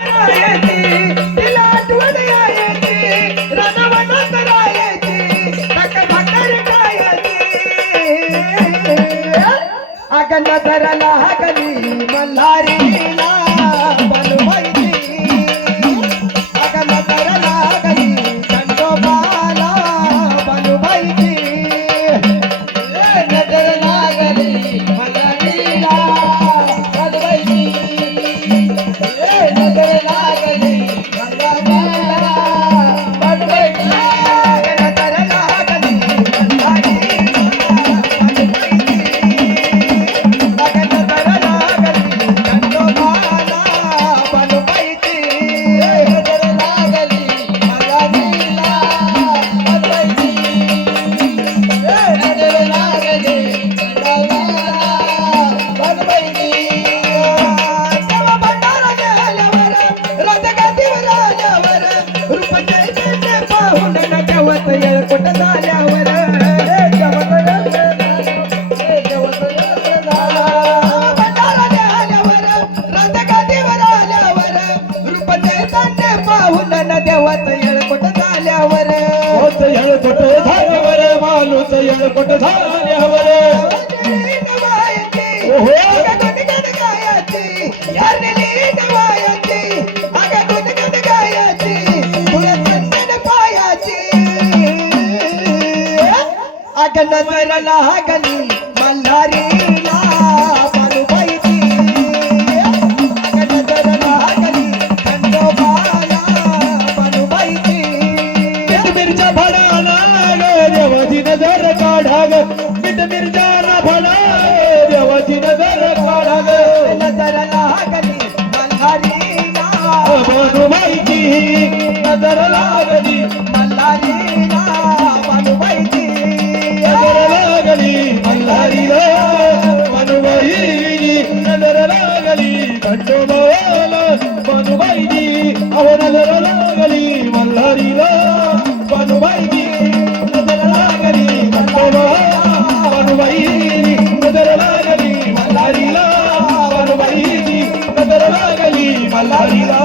तिला आठवण यायची रणवनात राहायची तक भाकर खायची अगं नजर लागली मल्हारीला बनवायची अगं नजर लागली खंडोबाला बनवायची नजर लागली मल्हारीला बनवायची नजर लागली मल्हारीला बनवायची नजर लागली देवाच येळकोट झाल्यावर येळकोट झाल्यावर मालूच येळकोट झाल्यावर अगं नजर लागली मल्हारीला बनवायची अगं नजर लागली खंडोबाला बनवायची मिरच्या भडाला देवाची नजर काढा ग मिठ मिरच्याला भडा देवाची नजर काढा ग नजर लागली मल्हारीला बनवायची नजर लागली मल्हारीला बनवायची नजर लागली मल्हारीला बनवायची नजर लागली खंडोबाला बनवायची अहो नजर लागली मल्हारीला बनवायची नजर लागली खंडोबाला बनवायची नजर लागली मल्हारीला बनवायची नजर लागली मल्हारीला